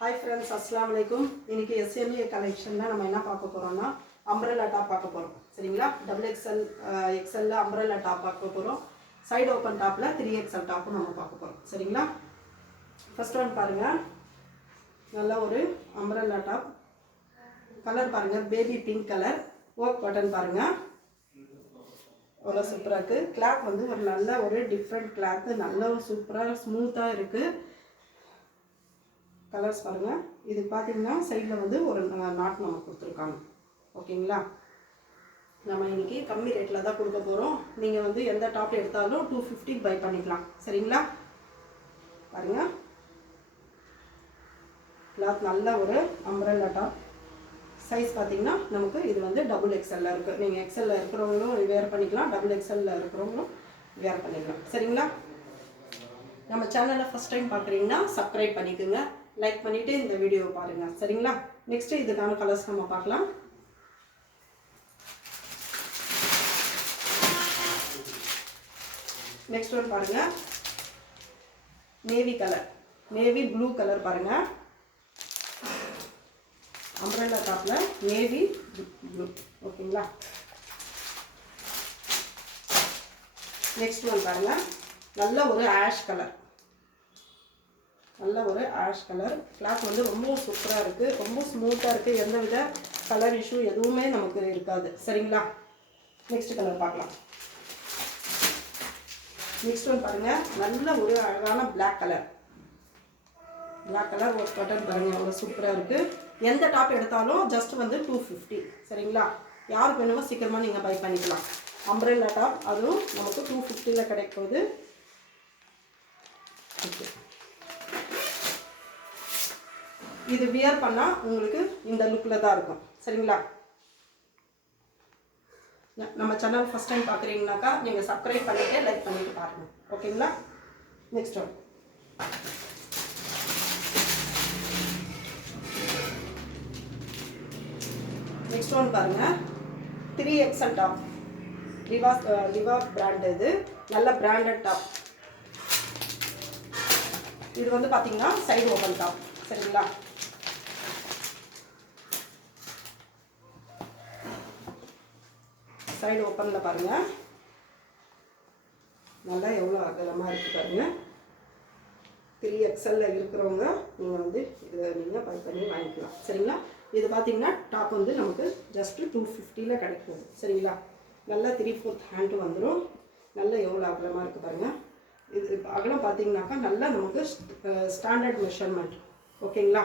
Hi friends, Assalamu alaikum. இன்னைக்கு SME கலெக்ஷன்ல நம்ம என்ன பார்க்க போறோம்னா அம்ப்ரெல்லா டாப் பார்க்க போறோம். சரிங்களா? XXL XL ல அம்ப்ரெல்லா டாப் பார்க்க போறோம். சைடு ஓபன் டாப்ல 3XL டாப் நம்ம பார்க்க போறோம். சரிங்களா? ஃபர்ஸ்ட் ஒன் பாருங்க. நல்ல ஒரு அம்ப்ரெல்லா டாப். கலர் பாருங்க, baby pink colour. Work button பாருங்க. அவ்வளோ சூப்பராக இருக்குது. கிளாத் வந்து ஒரு நல்ல ஒரு டிஃப்ரெண்ட் கிளாத்து, நல்ல ஒரு சூப்பராக ஸ்மூத்தாக இருக்குது. கலர்ஸ் பாருங்கள். இது பார்த்தீங்கன்னா சைடில் வந்து ஒரு நாட் நம்ம கொடுத்துருக்காங்க. ஓகேங்களா? நம்ம இன்றைக்கி கம்மி ரேட்டில் தான் கொடுக்க போகிறோம். நீங்கள் வந்து எந்த டாப் எடுத்தாலும் 250 பை பண்ணிக்கலாம். சரிங்களா? பாருங்கள், கிளாத் நல்ல ஒரு அம்ப்ரெல்லா டாப். சைஸ் பார்த்தீங்கன்னா நமக்கு இது வந்து XXL இருக்குது. நீங்கள் XL இருக்கிறவங்களும் வேர் பண்ணிக்கலாம், XXL இருக்கிறவங்களும் வேர் பண்ணிக்கலாம். சரிங்களா? நம்ம சேனலை ஃபஸ்ட் டைம் பார்க்குறீங்கன்னா சப்ஸ்கிரைப் பண்ணிக்கோங்க, லைக் பண்ணிவிட்டு இந்த வீடியோவை பாருங்கள். சரிங்களா? நெக்ஸ்ட்டு இதுக்கான கலர்ஸ் நம்ம பார்க்கலாம். நெக்ஸ்ட் ஒன் பாருங்கள், navy colour, navy blue colour பாருங்கள். அம்ப்ரெல்லா டாப்பில் நேவி ப்ளூ. ஓகேங்களா? நெக்ஸ்ட் ஒன் பாருங்கள், நல்ல ஒரு ஆஷ் கலர், நல்ல ஒரு ஆஷ் கலர். கிளாத் வந்து ரொம்ப சூப்பராக இருக்குது, ரொம்ப ஸ்மூத்தாக இருக்குது. எந்த வித கலர் இஷ்யூ எதுவுமே நமக்கு இருக்காது. சரிங்களா? நெக்ஸ்ட் கலர் பார்க்கலாம். நெக்ஸ்ட் ஒன் பாருங்கள், நல்ல ஒரு அழகான பிளாக் கலர். பிளாக் கலர் ஒரு பட்டன் பாருங்கள், அவ்வளோ சூப்பராக இருக்குது. எந்த டாப் எடுத்தாலும் ஜஸ்ட் வந்து 250. சரிங்களா? யாருக்கு வேணுமோ சீக்கிரமாக நீங்கள் பை பண்ணிக்கலாம். அம்ப்ரெல்லா டாப், அதுவும் நமக்கு 250ல் கிடைக்குது. ஓகே, இது வியர் பண்ணால் உங்களுக்கு இந்த லுக்கில் தான் இருக்கும். சரிங்களா? நம்ம சேனல் ஃபஸ்ட் டைம் பார்க்குறீங்கனாக்கா நீங்கள் சப்ஸ்கிரைப் பண்ணிவிட்டு லைக் பண்ணிவிட்டு பாருங்கள். ஓகேங்களா? நெக்ஸ்ட் ஒன், நெக்ஸ்ட் ஒன் பாருங்கள், 3XL டாப். லிவா பிராண்ட். இது நல்ல பிராண்டட் டாப். இது வந்து பார்த்தீங்கன்னா சைடு ஓப்பன் டாப். சரிங்களா? சைடு ஓப்பனில் பாருங்கள், நல்லா எவ்வளோ அகலமாக இருக்குது பாருங்கள். 3XL இருக்கிறவங்க நீங்கள் வந்து இதை நீங்கள் பை பண்ணி வாங்கிக்கலாம். சரிங்களா? இது பார்த்தீங்கன்னா டாப் வந்து நமக்கு ஜஸ்ட்டு 250ல் கிடைக்கும். சரிங்களா? நல்லா 3/4 ஹேண்டு வந்துடும். நல்லா எவ்வளோ அகலமாக இருக்குது பாருங்கள். இது அகலம் பார்த்தீங்கன்னாக்கா நல்லா நமக்கு ஸ்டாண்டர்ட் மெஷர்மெண்ட். ஓகேங்களா?